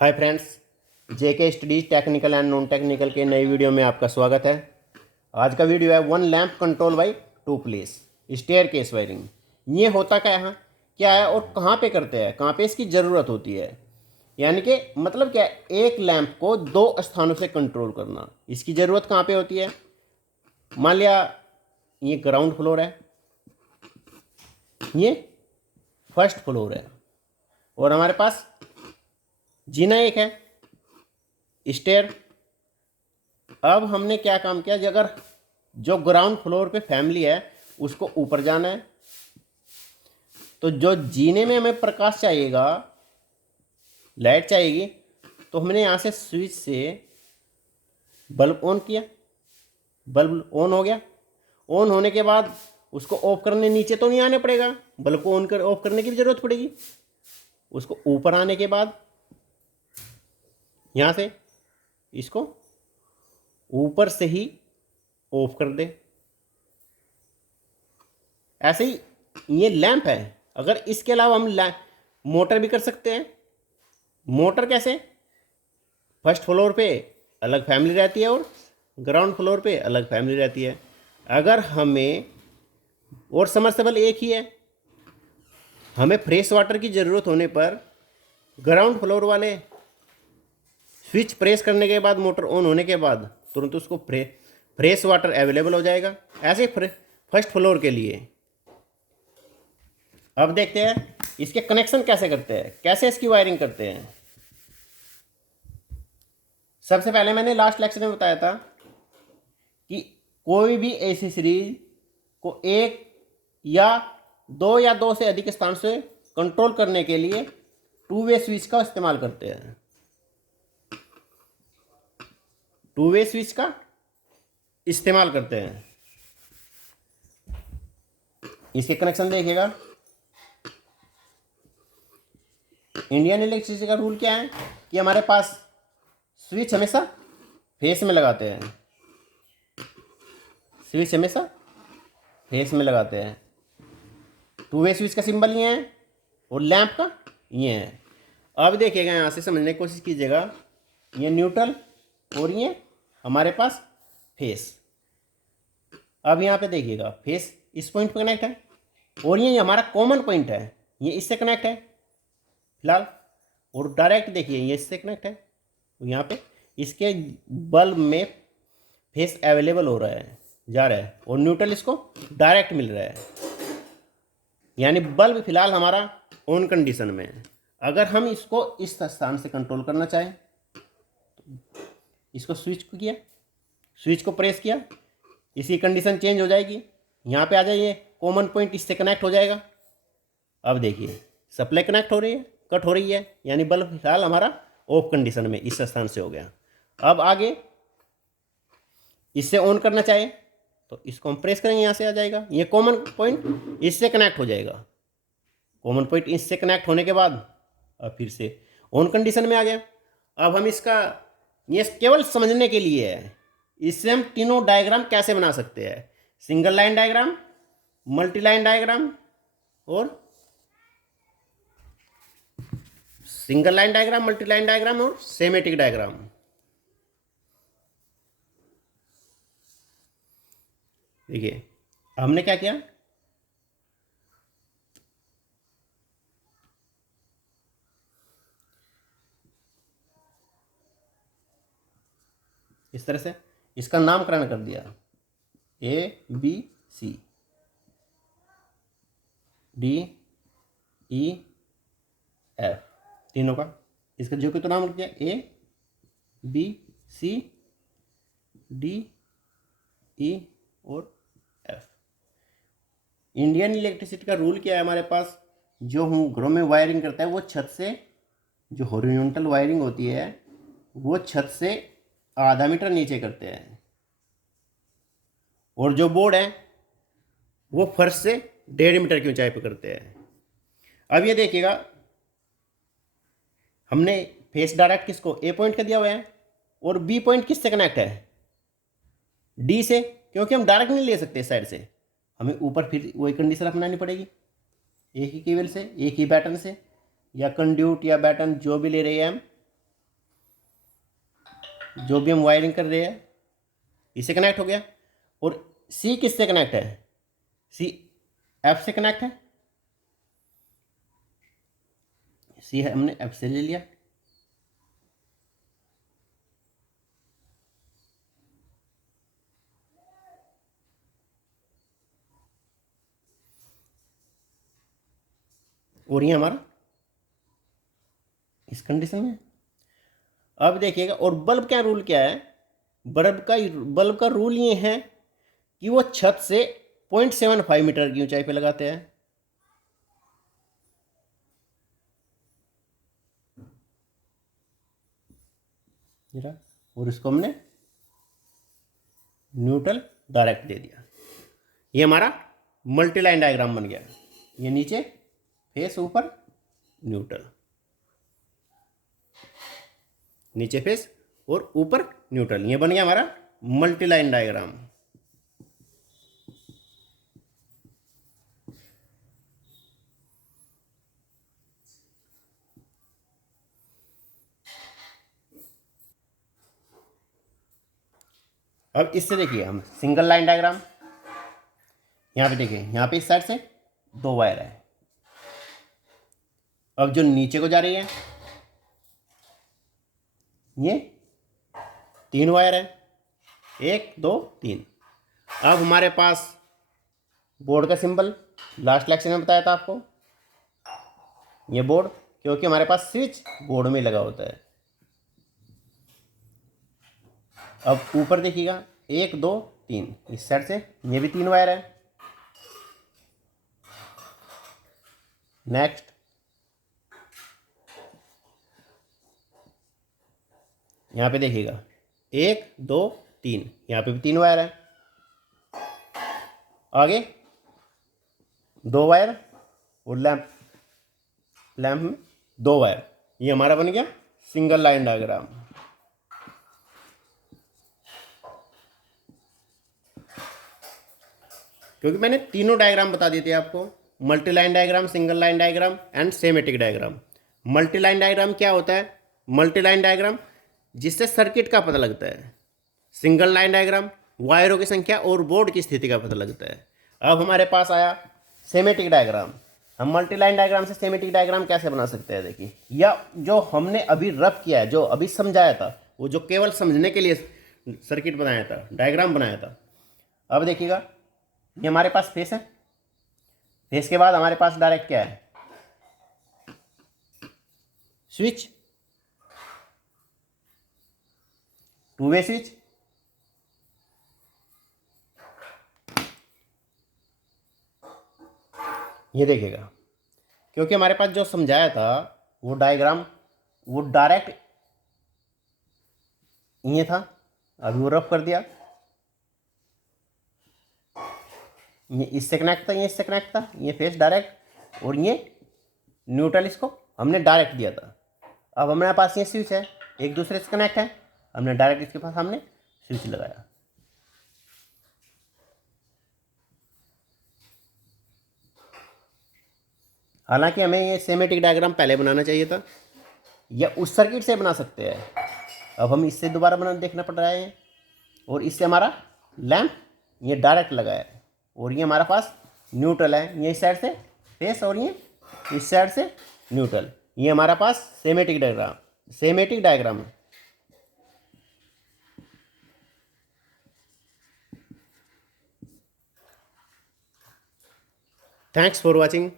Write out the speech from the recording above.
Hi friends, JK studies technical and non technical के नई video में आपका स्वागत है। आज का वीडियो है one lamp control by two place staircase wiring. ये होता क्या है और कहाँ पे करते हैं, कहाँ पे इसकी ज़रूरत होती है। यानी कि मतलब क्या है, एक लैंप को दो स्थानों से कंट्रोल करना, इसकी ज़रूरत कहाँ पे होती है। मान लिया ये ग्राउंड फ्लोर है, ये फर्स्ट फ्लोर है और हमारे पास जीना एक है, स्टेयर। अब हमने क्या काम किया, अगर जो ग्राउंड फ्लोर पे फैमिली है उसको ऊपर जाना है, तो जो जीने में हमें प्रकाश चाहिएगा, लाइट चाहिएगी, तो हमने यहाँ से स्विच से बल्ब ऑन किया, बल्ब ऑन हो गया। ऑन होने के बाद उसको ऑफ करने नीचे तो नहीं आने पड़ेगा, बल्ब को ऑन कर ऑफ करने की भी ज़रूरत पड़ेगी। उसको ऊपर आने के बाद यहाँ से इसको ऊपर से ही ऑफ कर दे। ऐसे ही ये लैंप है। अगर इसके अलावा हम मोटर भी कर सकते हैं। मोटर कैसे, फर्स्ट फ्लोर पे अलग फैमिली रहती है और ग्राउंड फ्लोर पे अलग फैमिली रहती है। अगर हमें, और समरसेबल एक ही है, हमें फ्रेश वाटर की ज़रूरत होने पर ग्राउंड फ्लोर वाले स्विच प्रेस करने के बाद, मोटर ऑन होने के बाद तुरंत उसको फ्रेश वाटर अवेलेबल हो जाएगा। ऐसे फर्स्ट फ्लोर के लिए। अब देखते हैं इसके कनेक्शन कैसे करते हैं, कैसे इसकी वायरिंग करते हैं। सबसे पहले मैंने लास्ट लेक्चर में बताया था कि कोई भी एसी सीरीज को एक या दो से अधिक स्थान से कंट्रोल करने के लिए टू वे स्विच का इस्तेमाल करते हैं। टू वे स्विच का इस्तेमाल करते हैं। इसके कनेक्शन देखिएगा। इंडियन इलेक्ट्रिसिटी का रूल क्या है कि हमारे पास स्विच हमेशा फेस में लगाते हैं, स्विच हमेशा फेस में लगाते हैं। टू वे स्विच का सिंबल ये है और लैंप का ये है। अब देखिएगा, यहाँ से समझने की कोशिश कीजिएगा। ये न्यूट्रल और ये हमारे पास फेस। अब यहाँ पे देखिएगा, फेस इस पॉइंट पे कनेक्ट है और ये हमारा कॉमन पॉइंट है, ये इससे कनेक्ट है फिलहाल। और डायरेक्ट देखिए ये इससे कनेक्ट है, यहाँ पे इसके बल्ब में फेस अवेलेबल हो रहा है, जा रहा है, और न्यूट्रल इसको डायरेक्ट मिल रहा है। यानी बल्ब फिलहाल हमारा ऑन कंडीशन में है। अगर हम इसको इस स्थान से कंट्रोल करना चाहें तो इसको स्विच को किया, स्विच को प्रेस किया, इसी कंडीशन चेंज हो जाएगी। यहाँ पे आ जाइए, कॉमन पॉइंट इससे कनेक्ट हो जाएगा। अब देखिए सप्लाई कनेक्ट हो रही है, कट हो रही है, यानी बल्ब फिलहाल हमारा ऑफ कंडीशन में इस स्थान से हो गया। अब आगे इससे ऑन करना चाहे तो इसको हम प्रेस करेंगे, यहाँ से आ जाएगा, ये कॉमन पॉइंट इससे कनेक्ट हो जाएगा। कॉमन पॉइंट इससे कनेक्ट होने के बाद अब फिर से ऑन कंडीशन में आ गया। अब हम इसका, ये केवल समझने के लिए है, इससे हम तीनों डायग्राम कैसे बना सकते हैं। Single line diagram, multi line diagram और single line diagram, multi line diagram और सेमेटिक डायग्राम। देखिए हमने क्या किया, इस तरह से इसका नामकरण कर दिया, ABC, DEF, तीनों का इसका जो कि तो नाम रख दिया, ABCDE और F। इंडियन इलेक्ट्रिसिटी का रूल क्या है हमारे पास, जो हम घरों में वायरिंग करता है वो छत से, जो हॉरिजॉन्टल वायरिंग होती है वो छत से आधा मीटर नीचे करते हैं, और जो बोर्ड है वो फर्श से 1.5 मीटर की ऊंचाई पर करते हैं। अब ये देखिएगा, हमने फेस डायरेक्ट किसको ए पॉइंट का दिया हुआ है और बी पॉइंट किससे कनेक्ट है, डी से, क्योंकि हम डायरेक्ट नहीं ले सकते इस साइड से, हमें ऊपर फिर वही कंडीशन अपनानी पड़ेगी। एक ही केबल से, एक ही बैटन से, या कंड्यूट या बैटन जो भी ले रहे हैं हम, जो भी हम वायरिंग कर रहे हैं इससे कनेक्ट हो गया। और सी किससे कनेक्ट है? सी एफ से कनेक्ट है। सी है हमने एफ से ले लिया। और ये हमारा इस कंडीशन में। अब देखिएगा, और बल्ब का रूल क्या है? बल्ब का रूल ये है कि वो छत से 0.75 मीटर की ऊंचाई पे लगाते हैं। और इसको हमने न्यूट्रल डायरेक्ट दे दिया। ये हमारा मल्टी लाइन डायग्राम बन गया। ये नीचे फेस, ऊपर न्यूट्रल, नीचे फेस और ऊपर न्यूट्रल। ये बन गया हमारा मल्टी लाइन डायग्राम। अब इससे देखिए हम सिंगल लाइन डायग्राम। यहाँ पे देखिए, यहाँ पे इस साइड से 2 वायर है। अब जो नीचे को जा रही है ये 3 वायर है, 1 2 3। अब हमारे पास बोर्ड का सिंबल लास्ट लेक्चर में बताया था आपको। ये बोर्ड, क्योंकि हमारे पास स्विच बोर्ड में लगा होता है। अब ऊपर देखिएगा 1 2 3, इस साइड से ये भी 3 वायर है। नेक्स्ट यहाँ पे देखिएगा 1 2 3, यहाँ पे भी 3 वायर है। आगे 2 वायर और लैंप में 2 वायर। ये हमारा बन गया सिंगल लाइन डायग्राम। क्योंकि मैंने तीनों डायग्राम बता दिए थे आपको, multi line diagram, single line diagram and schematic diagram. Multi line diagram क्या होता है? मल्टी लाइन डायग्राम जिससे सर्किट का पता लगता है। सिंगल लाइन डायग्राम वायरों की संख्या और बोर्ड की स्थिति का पता लगता है। अब हमारे पास आया सेमेटिक डायग्राम। हम मल्टी लाइन डायग्राम से सेमेटिक डायग्राम कैसे बना सकते हैं? देखिए, या जो हमने अभी रफ किया है, जो अभी समझाया था, वो जो केवल समझने के लिए सर्किट बनाया था, डायग्राम बनाया था। अब देखिएगा, ये हमारे पास फेस है। फेस के बाद हमारे पास डायरेक्ट क्या है? स्विच, 2 वे स्विच। ये देखिएगा, क्योंकि हमारे पास जो समझाया था वो डायग्राम, वो डायरेक्ट ये था, अभी वो रफ कर दिया। ये इससे कनेक्ट था, ये इससे कनेक्ट था, ये फेस डायरेक्ट, और ये न्यूट्रल इसको हमने डायरेक्ट दिया था। अब हमारे पास ये स्विच है, एक दूसरे से कनेक्ट है, हमने डायरेक्ट इसके पास हमने स्विच लगाया। हालांकि हमें ये सेमेटिक डायग्राम पहले बनाना चाहिए था, या उस सर्किट से बना सकते हैं। अब हम इससे दोबारा बना देखना पड़ रहा है। और इससे हमारा लैंप ये डायरेक्ट लगा है, और ये हमारा पास न्यूट्रल है। ये इस साइड से फेस और ये इस साइड से न्यूट्रल। ये हमारा पास सेमेटिक डायग्राम है। Thanks for watching.